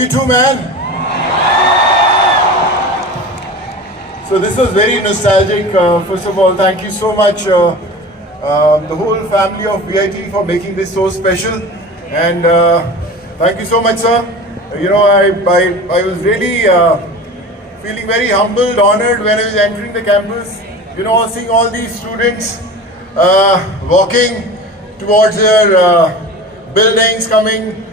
you too, man. So this was very nostalgic. First of all, thank you so much, the whole family of VIT for making this so special. And thank you so much, sir. You know, I was really feeling very humbled, honored when I was entering the campus. You know, seeing all these students walking towards their buildings, coming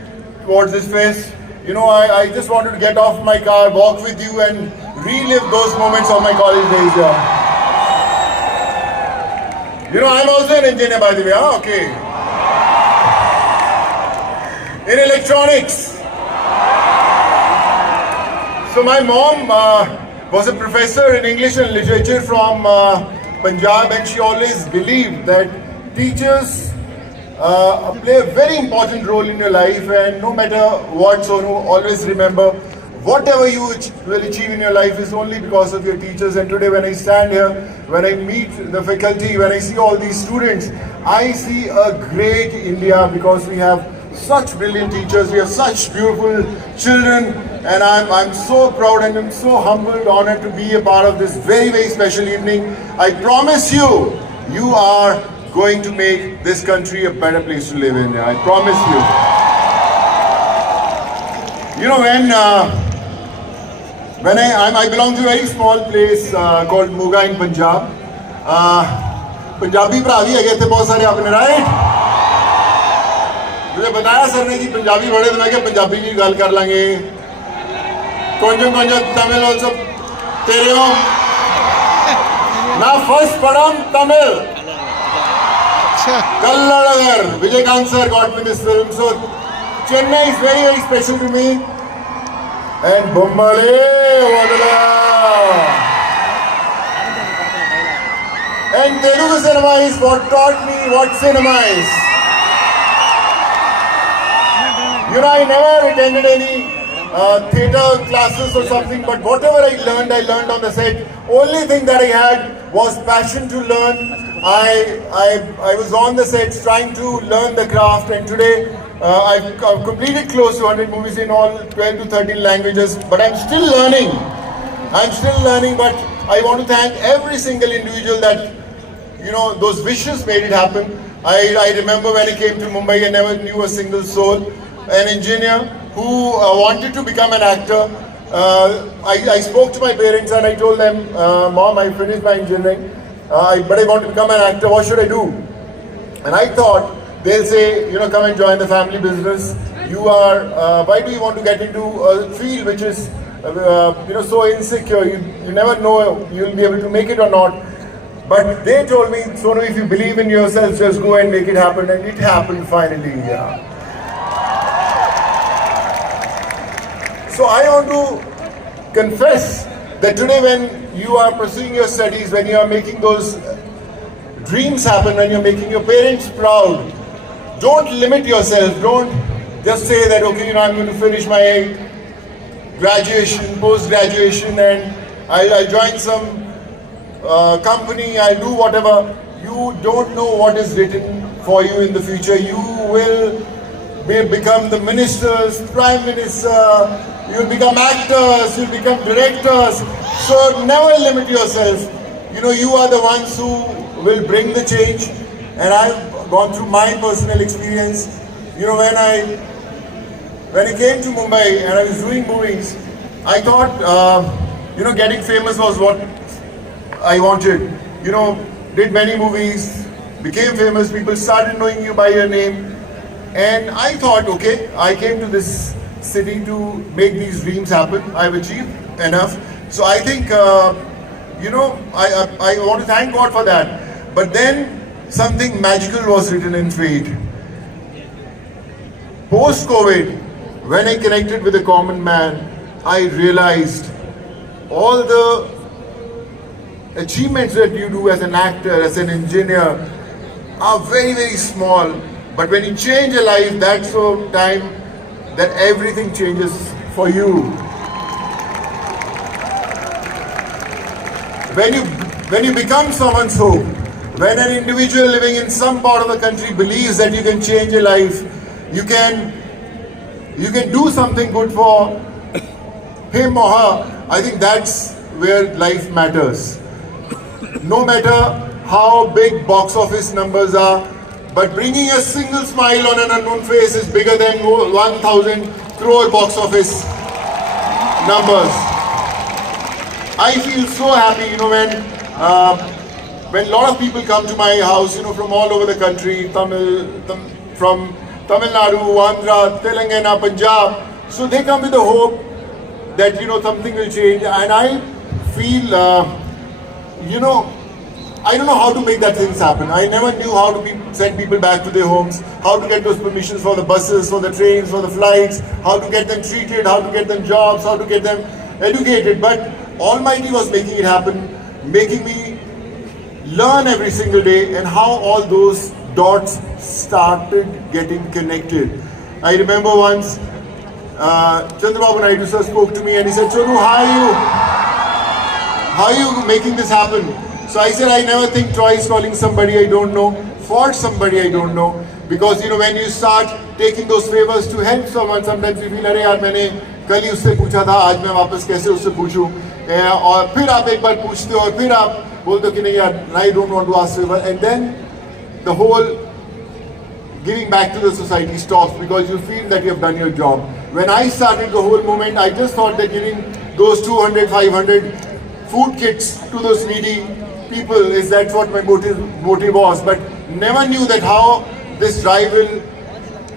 towards this fest. You know, I just wanted to get off my car, walk with you and relive those moments of my college days. You know, I'm also an engineer, by the way. Okay. In electronics. So my mom was a professor in English and literature from Punjab, and she always believed that teachers play a very important role in your life, and no matter what, Sonu, always remember, whatever you will achieve in your life is only because of your teachers. And today when I stand here, when I meet the faculty, when I see all these students, I see a great India because we have such brilliant teachers, we have such beautiful children, and I'm so proud and I'm so humbled, honored to be a part of this very, very special evening. I promise you, you are going to make this country a better place to live in. I promise you. You know, when I belong to a very small place called Moga in Punjab. Punjabi भरा भी है थे बहुत सारे आपने, right? मुझे बताया sir ने कि पंजाबी बड़े, तो मैं क्या पंजाबी की गल कर लांगे. Konjam Tamil also तेरे हो ना. फर्स्ट पढ़म Tamil Kallalagar. Vijaykanth sir got me this film. So Chennai is very, very special to me. And Bombale Wadala. And Telugu cinema is what taught me what cinema is. You know, I never attended any theatre classes or something, but whatever I learned on the set. Only thing that I had was passion to learn. I was on the sets trying to learn the craft, and today I've completed close to 100 movies in all 12 to 13 languages, but I'm still learning. But I want to thank every single individual that, you know, those wishes made it happen. I remember when I came to Mumbai, I never knew a single soul. An engineer who wanted to become an actor. I spoke to my parents and I told them, Mom, I finished my engineering, but I want to become an actor. What should I do? And I thought they'll say, you know, come and join the family business. You are, why do you want to get into a field which is, you know, so insecure? You never know you'll be able to make it or not. But they told me, Sonu, if you believe in yourself, just go and make it happen. And it happened finally. Yeah. So I want to confess that today when you are pursuing your studies, when you are making those dreams happen, when you're making your parents proud, don't limit yourself. Don't just say that, okay, you know, I'm going to finish my graduation, post-graduation, and I'll join some company, I'll do whatever. You don't know what is written for you in the future. You will become the ministers, prime minister, you'll become actors, you'll become directors. So never limit yourself. You know, you are the ones who will bring the change. And I've gone through my personal experience. You know, when I came to Mumbai and I was doing movies, I thought, you know, getting famous was what I wanted. You know, did many movies, became famous, people started knowing you by your name. And I thought, okay, I came to this city to make these dreams happen. I've achieved enough. So I think, you know, I want to thank God for that. But then something magical was written in fate. Post-COVID, when I connected with the common man, I realized all the achievements that you do as an actor, as an engineer, are very, very small. But when you change a life, that's the time that everything changes for you. When you become someone's hope, when an individual living in some part of the country believes that you can change a life, you can you can do something good for him or her, I think that's where life matters. No matter how big box office numbers are, but bringing a single smile on an unknown face is bigger than 1,000 crore box office numbers. I feel so happy, when a lot of people come to my house, from all over the country, from Tamil Nadu, Andhra, Telangana, Punjab. So they come with the hope that, something will change. And I feel, I don't know how to make that things happen. I never knew how to send people back to their homes, how to get those permissions for the buses, for the trains, for the flights, how to get them treated, how to get them jobs, how to get them educated. But Almighty was making it happen, making me learn every single day, and how all those dots started getting connected. I remember once Chandrababu Naidu sir spoke to me and he said, Chonu, how are you making this happen? So I said, I never think twice calling somebody I don't know for somebody I don't know. Because when you start taking those favors to help someone, sometimes you feel, अरे यार मैंने कल ही उससे पूछा था, आज मैं वापस कैसे उससे पूछूं? और फिर आप एक बार पूछते हो और फिर आप बोलते हो कि नहीं यार, I don't want to ask favor, and then the whole giving back to the society stops because you feel that you have done your job. When I started the whole movement, I just thought that giving those 200, 500 food kits to those needy people is that's what my motive was, but never knew that how this drive will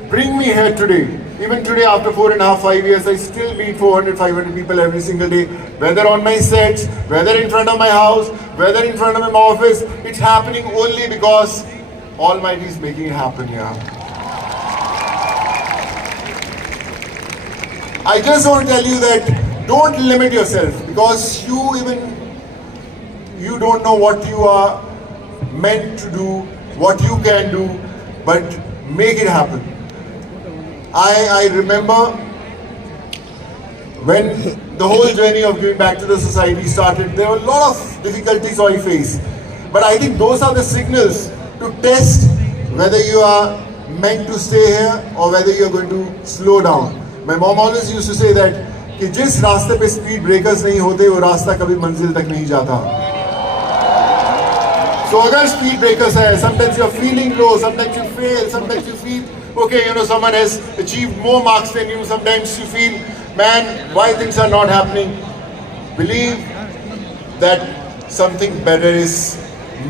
bring me here today. Even today, after 4.5, 5 years, I still meet 400, 500 people every single day, whether on my sets, whether in front of my house, whether in front of my office. It's happening only because Almighty is making it happen here. I just want to tell you that don't limit yourself, because you don't know what you are meant to do, what you can do, but make it happen. I remember when the whole journey of giving back to the society started, there were a lot of difficulties I faced. But I think those are the signals to test whether you are meant to stay here or whether you are going to slow down. My mom always used to say that कि जिस रास्ते पे speed breakers नहीं होते वो रास्ता कभी मंजिल तक नहीं जाता. So अगर स्पीड ब्रेकर्स है, sometimes you are feeling low, sometimes you fail, sometimes you feel okay, someone has achieved more marks than you. Sometimes you feel, man, why things are not happening? Believe that something better is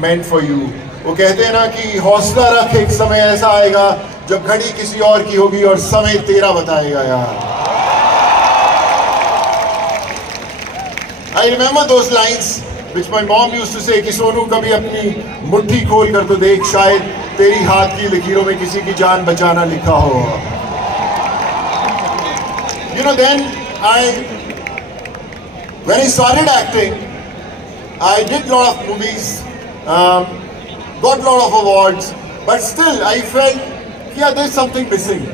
meant for you. वो कहते हैं ना कि हौसला रख, एक समय ऐसा आएगा जब घड़ी किसी और की होगी और समय तेरा बताएगा यार. I remember those lines which my mom used to say कि सोनू कभी अपनी मुट्ठी खोल कर तो देख, शायद तेरी हाथ की लकीरों में किसी की जान बचाना लिखा हो. Then when I started acting, I did a lot of movies, got a lot of awards, but still I felt, yeah, there's something missing.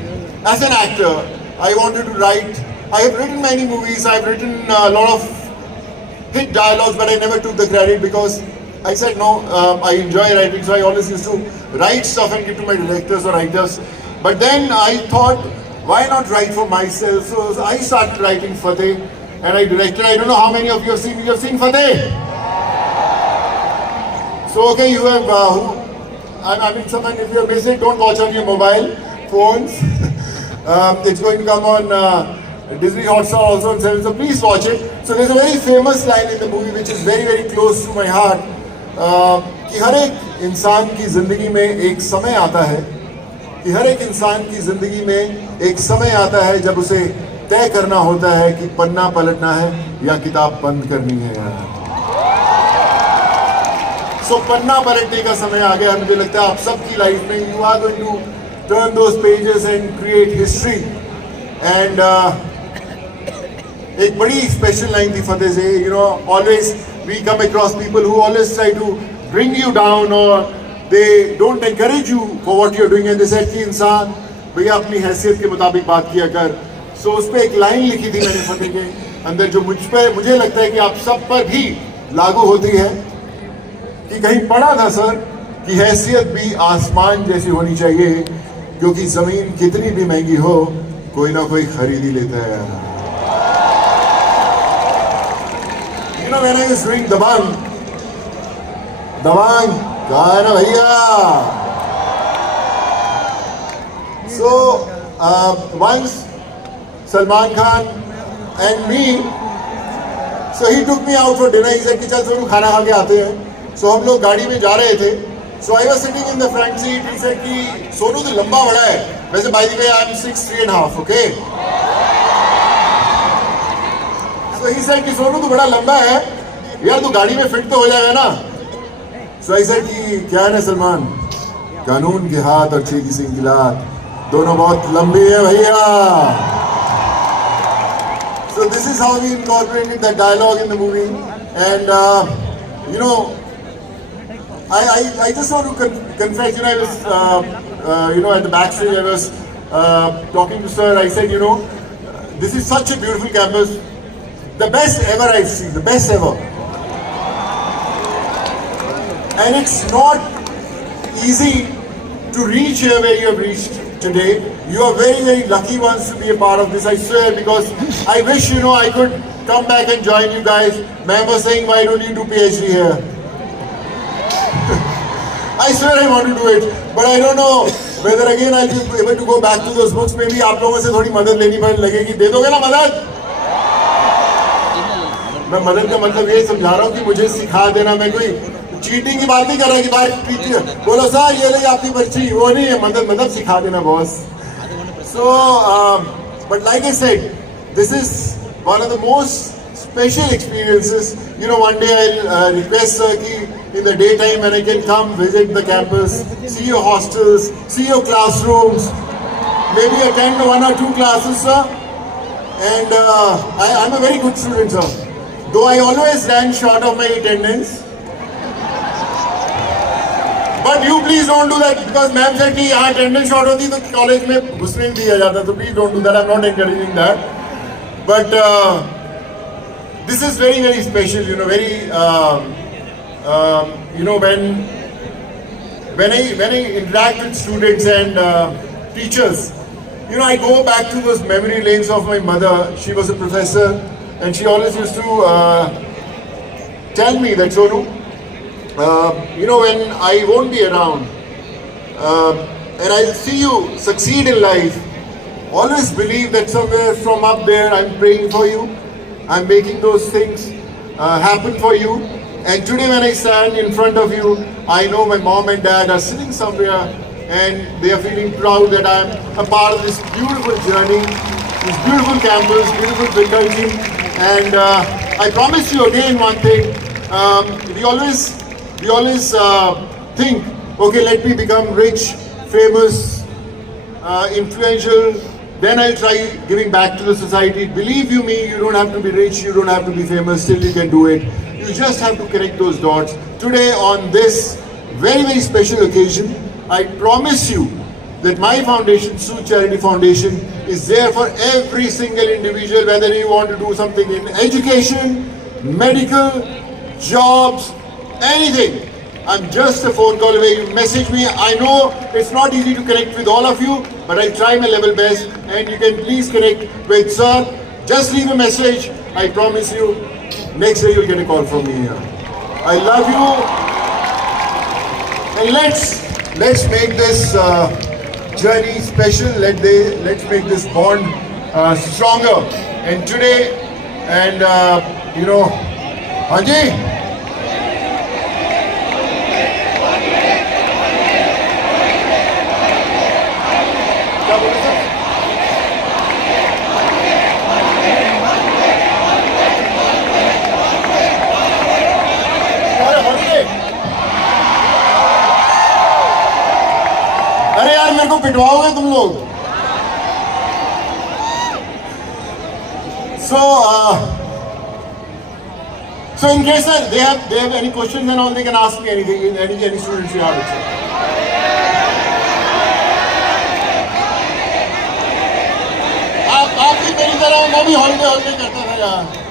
As an actor, I wanted to write. I have written many movies, I've written a lot of hit dialogues, but I never took the credit because I said no, I enjoy writing, so I always used to write stuff and give to my directors or writers. But then I thought, why not write for myself? So I started writing Fateh, and I directed. I don't know how many of you have seen. You have seen Fateh? So okay, you have. I mean, someone, if you have missed it, don't watch on your mobile phones. It's going to come on Disney Hotstar also on 7, so please watch it. So there's a very famous line in the movie which is very, very close to my heart. कि हर एक इंसान की ज़िंदगी में एक समय आता है, कि हर एक इंसान की ज़िंदगी में एक समय आता है जब उसे तय करना होता है कि पन्ना पलटना है या किताब बंद करनी है. So पन्ना पलटने का समय आ गया. मुझे लगता है आप सबकी लाइफ में you are going to turn those pages and create history. And एक बड़ी स्पेशल लाइन थी फतेह से. Always we come across people who always try to bring you down or they don't encourage you for what you're doing, and they said कि इंसान भैया अपनी हैसियत के मुताबिक बात किया कर. So उस पर एक लाइन लिखी थी मैंने फतेह के अंदर जो मुझे लगता है कि आप सब पर भी लागू होती है, कि कहीं पढ़ा था सर कि हैसियत भी आसमान जैसी होनी चाहिए, क्योंकि ज़मीन कितनी भी महंगी हो कोई ना कोई खरीद ही लेता है यार. You know, when I was doing Dabang, कहा है ना भैया. So once Salman Khan and me, so he took me out for dinner. He said कि चल थोड़ा खाना खा के आते हैं. So हम लोग गाड़ी में जा रहे थे. So I was sitting in the front seat. He said कि सोनू तो लंबा बड़ा है. वैसे by the way I am 6'3.5", okay? So he said कि सोनू तो बड़ा लंबा है. यार तू गाड़ी में फिट तो हो जाएगा ना. So I said कि क्या है ना सलमान, कानून के हाथ और चीटी सिंह की लात दोनों बहुत लंबी है भैया. So this is how we incorporated that dialogue in the movie. And you know, I just want to confess, you know, I was you know, at the backstage I was talking to sir. I said, you know, this is such a beautiful campus, the best ever I've seen, the best ever. And it's not easy to reach here where you have reached today. You are very, very lucky ones to be a part of this, I swear, because I wish, you know, I could come back and join you guys. Ma'am was saying, why don't you do PhD here? I swear I want to do it, but I don't know whether again I'll be able to go back to those books. Maybe आप लोगों से थोड़ी मदद लेनी लगेगी. दे दोगे ना मदद? मैं मदद का मतलब ये समझा रहा हूँ कि मुझे सिखा देना. मैं कोई चीटिंग की बात नहीं कर रहा कि भाई पीछे बोलो सर ये ले आपकी पर्ची, वो नहीं है. मदद मतलब सिखा देना boss. So but like I said, this is one of the most special experiences. You know, one day I'll request sir ki in the daytime when I can come visit the campus, see your hostels, see your classrooms, maybe attend one or two classes, sir. And I'm a very good student, sir. Though I always ran short of my attendance. But you please don't do that because ma'am said कि यहाँ attendance short होती तो college में घुसने नहीं दिया जाता. So please don't do that. I'm not encouraging that. But this is very, very special. You know, very you know, when I interact with students and teachers, you know, I go back to those memory lanes of my mother. She was a professor, and she always used to tell me that Sonu, you know, when I won't be around and I'll see you succeed in life, always believe that somewhere from up there I'm praying for you. I'm making those things happen for you. And today when I stand in front of you, I know my mom and dad are sitting somewhere and they are feeling proud that I'm a part of this beautiful journey, this beautiful campus, beautiful faculty. And I promise you again one thing, we always think, okay, let me become rich, famous, influential, then I'll try giving back to the society. Believe you me, you don't have to be rich, you don't have to be famous, still you can do it. You just have to connect those dots. Today on this very, very special occasion, I promise you that my foundation, Su Charity Foundation, is there for every single individual, whether you want to do something in education, medical, jobs, anything. I'm just a phone call away. You message me. I know it's not easy to connect with all of you, but I try my level best. And you can please connect with sir. Just leave a message. I promise you, next day you'll get a call from me here. I love you. And let's make this journey special. Let's make this bond stronger. And today, and you know, Hanji. अरे यार मेरे को पिटवाओगे तुम लोग. So in case they have any questions and all, they can ask me anything. Any students you have. आप भी मेरी तरह मैं भी हॉलीडे करता था यार.